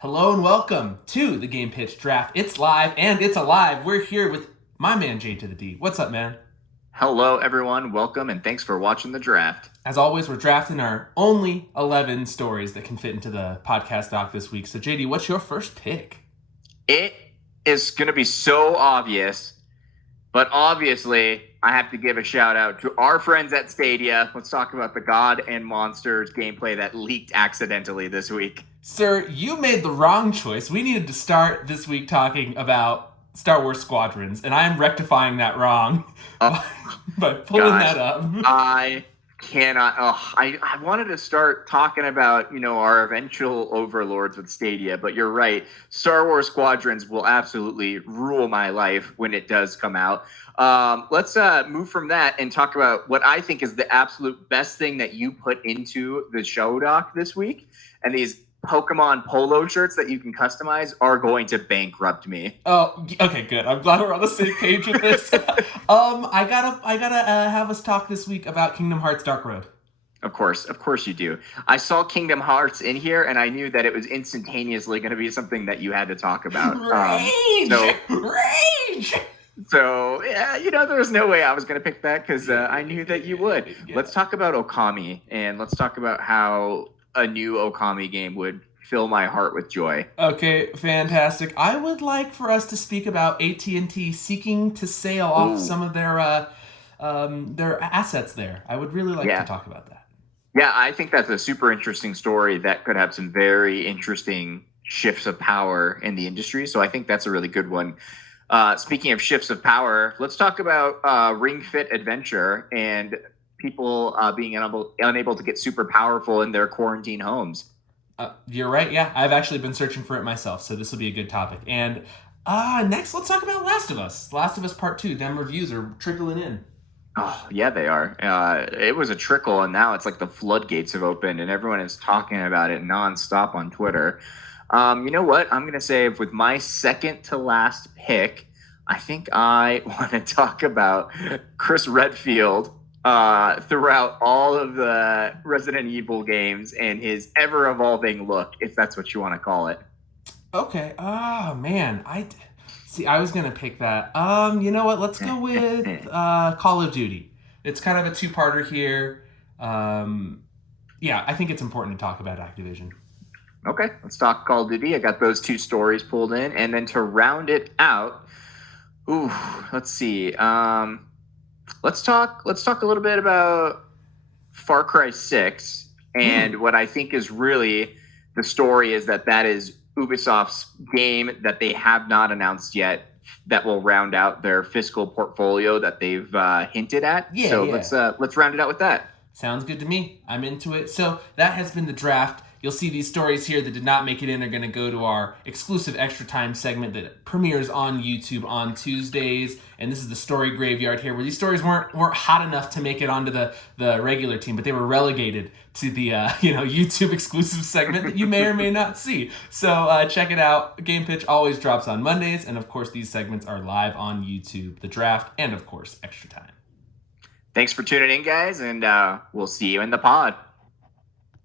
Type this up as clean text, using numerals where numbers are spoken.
Hello and welcome to the GamePitch Draft. It's live and it's alive. We're here with my man J to the D. What's up, man? Hello, everyone. Welcome and thanks for watching the draft. As always, we're drafting our only 11 stories that can fit into the podcast doc this week. So, JD, what's your first pick? It is going to be so obvious, but obviously, I have to give a shout out to our friends at Stadia. Let's talk about the God and Monsters gameplay that leaked accidentally this week. Sir, you made the wrong choice. We needed to start this week talking about Star Wars Squadrons, and I am rectifying that wrong by pulling that up. I cannot. I wanted to start talking about, our eventual overlords with Stadia, but you're right. Star Wars Squadrons will absolutely rule my life when it does come out. Let's move from that and talk about what I think is the absolute best thing that you put into the show doc this week. And these Pokemon polo shirts that you can customize are going to bankrupt me. Oh, okay, good. I'm glad we're on the same page with this. I gotta have us talk this week about Kingdom Hearts Dark Road. Of course you do. I saw Kingdom Hearts in here, and I knew that it was instantaneously going to be something that you had to talk about. Rage! So, yeah, there was no way I was going to pick that because I knew that you would. Yeah. Let's talk about Okami, and let's talk about how a new Okami game would fill my heart with joy. Okay, fantastic. I would like for us to speak about AT&T seeking to sell off some of their assets there. I would really like to talk about that. Yeah, I think that's a super interesting story that could have some very interesting shifts of power in the industry. So I think that's a really good one. Speaking of shifts of power, let's talk about Ring Fit Adventure and people being unable to get super powerful in their quarantine homes. You're right. Yeah, I've actually been searching for it myself, so this will be a good topic. And next, let's talk about Last of Us. Last of Us Part 2. Them reviews are trickling in. Oh, yeah, they are. It was a trickle, and now it's like the floodgates have opened, and everyone is talking about it nonstop on Twitter. You know what? I'm going to say with my second to last pick, I think I want to talk about Chris Redfield throughout all of the Resident Evil games and his ever-evolving look, if that's what you want to call it. Okay. Oh, man. I was going to pick that. You know what? Let's go with Call of Duty. It's kind of a two-parter here. Yeah, I think it's important to talk about Activision. Okay, let's talk Call of Duty. I got those two stories pulled in. And then to round it out, let's see. Let's talk a little bit about Far Cry 6. And what I think is really the story is that is Ubisoft's game that they have not announced yet that will round out their fiscal portfolio that they've hinted at. Let's round it out with that. Sounds good to me. I'm into it. So that has been the draft. You'll see these stories here that did not make it in are going to go to our exclusive Extra Time segment that premieres on YouTube on Tuesdays. And this is the story graveyard here, where these stories weren't hot enough to make it onto the regular team, but they were relegated to the YouTube exclusive segment that you may or may not see. So check it out. GamePitch always drops on Mondays, and of course these segments are live on YouTube, the draft, and of course Extra Time. Thanks for tuning in, guys, and we'll see you in the pod.